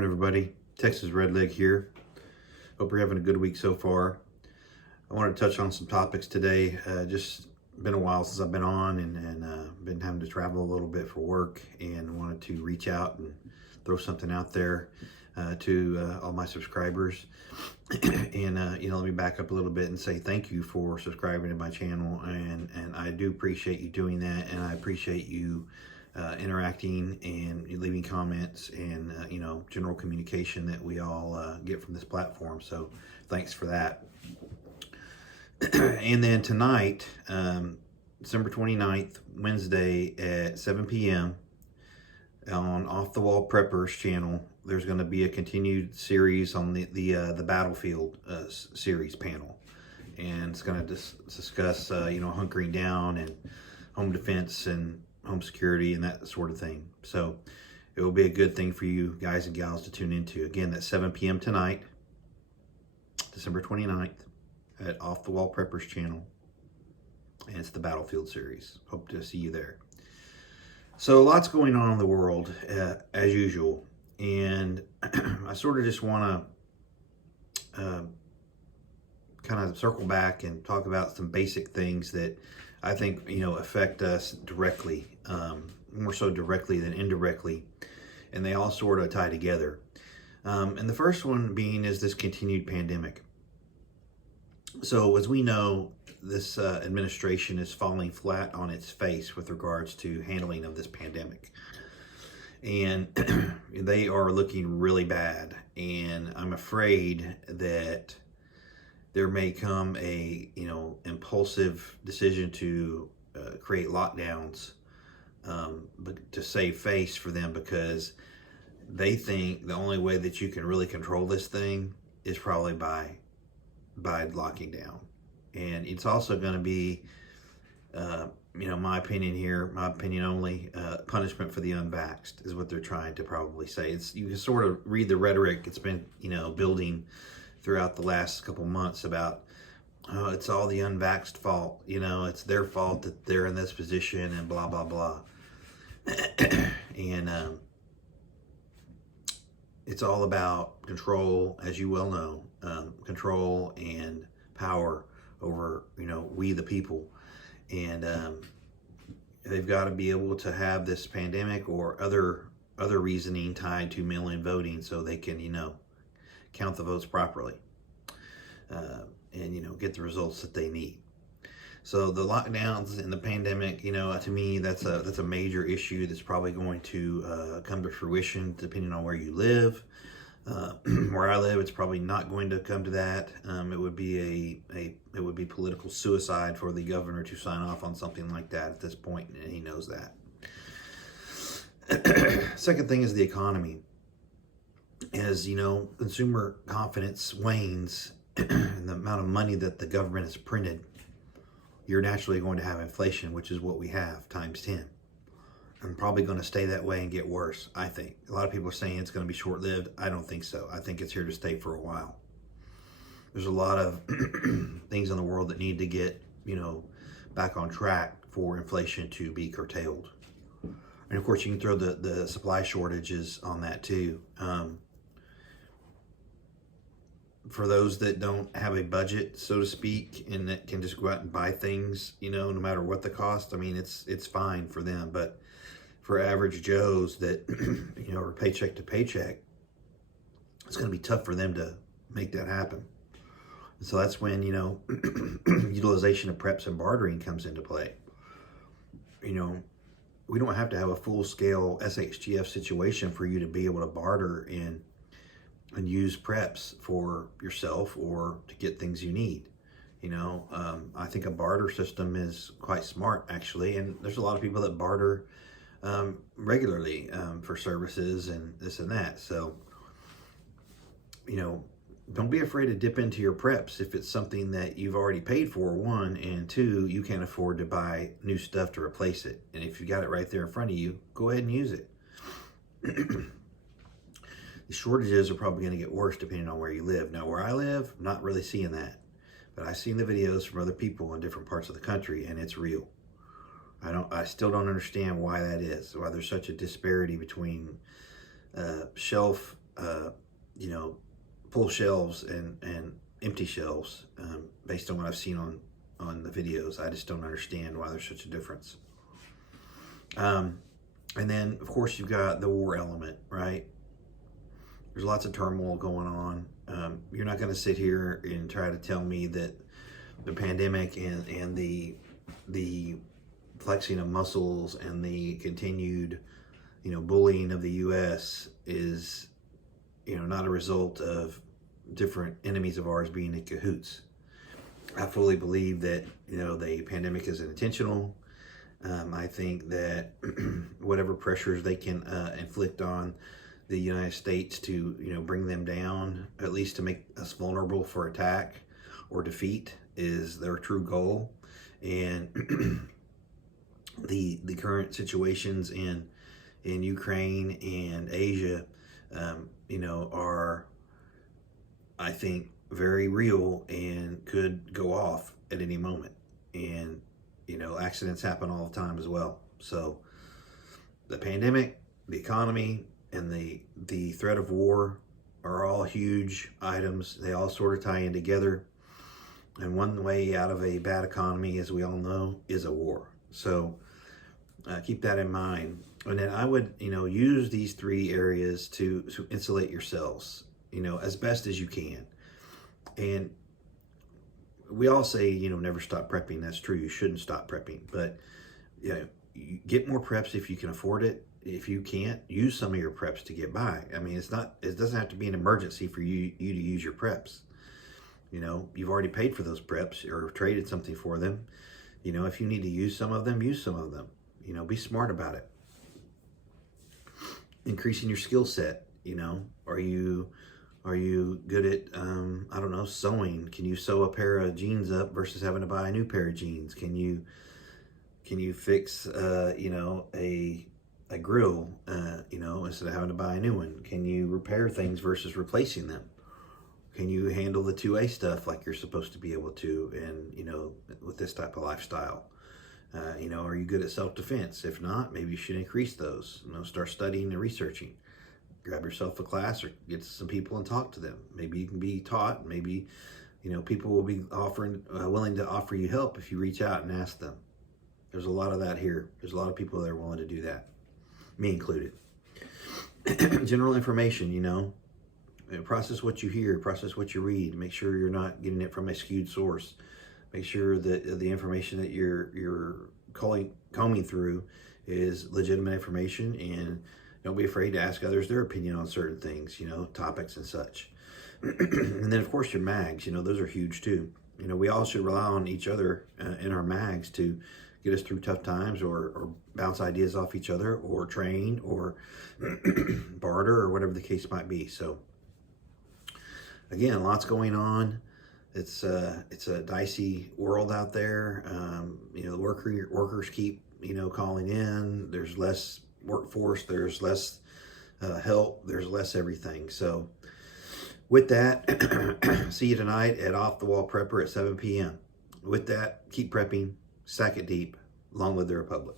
Morning, everybody. Texas Redleg here. Hope you're having a good week so far. I wanted to touch on some topics today. Just been a while since I've been on and been having to travel a little bit for work, and wanted to reach out and throw something out there to all my subscribers. And let me back up a little bit and say thank you for subscribing to my channel, and I do appreciate you doing that, and I appreciate you interacting and leaving comments and general communication that we all get from this platform. So thanks for that. And then tonight, December 29th, Wednesday at 7 p.m. on Off the Wall Preppers channel, there's going to be a continued series on the Battlefield series panel, and it's going to discuss hunkering down and home defense and home security and that sort of thing. So it will be a good thing for you guys and gals to tune into. Again, that's 7 p.m. tonight, December 29th, at Off the Wall Preppers channel, and it's the Battlefield series. Hope to see you there. So lots going on in the world as usual, and I sort of just want to kind of circle back and talk about some basic things that I think affect us directly, more so directly than indirectly, and they all sort of tie together. And the first one being is this continued pandemic. So as we know, this administration is falling flat on its face with regards to handling of this pandemic, and they are looking really bad. And I'm afraid that there may come a impulsive decision to create lockdowns, but to save face for them, because they think the only way that you can really control this thing is probably by locking down. And it's also going to be my opinion here, my opinion only, punishment for the unvaxxed is what they're trying to probably say. You can sort of read the rhetoric. It's been building throughout the last couple months about, oh, it's all the unvaxxed fault, it's their fault that they're in this position and blah blah blah. And it's all about control, as you well know, control and power over we the people. And they've got to be able to have this pandemic or other reasoning tied to mail-in voting, so they can count the votes properly, and get the results that they need. So the lockdowns and the pandemic, to me, that's a major issue that's probably going to come to fruition depending on where you live. Where I live, it's probably not going to come to that. It would be it would be political suicide for the governor to sign off on something like that at this point, and he knows that. Second thing is the economy. As consumer confidence wanes and the amount of money that the government has printed, you're naturally going to have inflation, which is what we have times 10. And probably going to stay that way and get worse, I think. A lot of people are saying it's going to be short-lived. I don't think so. I think it's here to stay for a while. There's a lot of things in the world that need to get, back on track for inflation to be curtailed. And of course, you can throw the supply shortages on that too. For those that don't have a budget, so to speak, and that can just go out and buy things, no matter what the cost, I mean, it's fine for them. But for average Joes that, are paycheck to paycheck, it's going to be tough for them to make that happen. And so that's when, utilization of preps and bartering comes into play. We don't have to have a full-scale SHTF situation for you to be able to barter and use preps for yourself or to get things you need. I think a barter system is quite smart, actually, and there's a lot of people that barter regularly for services and this and that. So, don't be afraid to dip into your preps if it's something that you've already paid for, one, and two, you can't afford to buy new stuff to replace it. And if you got it right there in front of you, go ahead and use it. The shortages are probably going to get worse depending on where you live. Now, where I live, I'm not really seeing that, but I've seen the videos from other people in different parts of the country, and it's real. I still don't understand why that is, why there's such a disparity between shelf you know, full shelves and empty shelves, based on what I've seen on the videos. I just don't understand why there's such a difference. And then, of course, you've got the war element, right? There's lots of turmoil going on. You're not going to sit here and try to tell me that the pandemic and the flexing of muscles and the continued, bullying of the U.S. is, not a result of different enemies of ours being in cahoots. I fully believe that, the pandemic is intentional. I think that whatever pressures they can inflict on the United States to, bring them down, at least to make us vulnerable for attack or defeat, is their true goal. And the current situations in Ukraine and Asia, are, I think, very real and could go off at any moment. And accidents happen all the time as well. So the pandemic, the economy, and the threat of war are all huge items. They all sort of tie in together. And one way out of a bad economy, as we all know, is a war. So keep that in mind. And then I would, use these three areas to insulate yourselves, as best as you can. And we all say, never stop prepping. That's true. You shouldn't stop prepping. But, get more preps if you can afford it. If you can't, use some of your preps to get by. I mean, it doesn't have to be an emergency for you to use your preps. You've already paid for those preps or traded something for them. If you need to use some of them, use some of them. Be smart about it. Increasing your skill set. Are you good at, I don't know, sewing? Can you sew a pair of jeans up versus having to buy a new pair of jeans? Can you fix, a grill, instead of having to buy a new one? Can you repair things versus replacing them? Can you handle the 2A stuff like you're supposed to be able to, and, with this type of lifestyle? Are you good at self-defense? If not, maybe you should increase those. Start studying and researching. Grab yourself a class or get some people and talk to them. Maybe you can be taught. Maybe, people will be willing to offer you help if you reach out and ask them. There's a lot of that here. There's a lot of people that are willing to do that, me included. General information, process what you hear, process what you read. Make sure you're not getting it from a skewed source. Make sure that the information that you're combing through is legitimate information, and don't be afraid to ask others their opinion on certain things, topics and such. And then, of course, your mags, those are huge too. We all should rely on each other in our mags to get us through tough times, or bounce ideas off each other, or train, or barter, or whatever the case might be. So, again, lots going on. It's a dicey world out there. The workers keep, calling in. There's less workforce. There's less help. There's less everything. So with that, see you tonight at Off the Wall Prepper at 7 p.m. With that, keep prepping, stack it deep. Long live the Republic.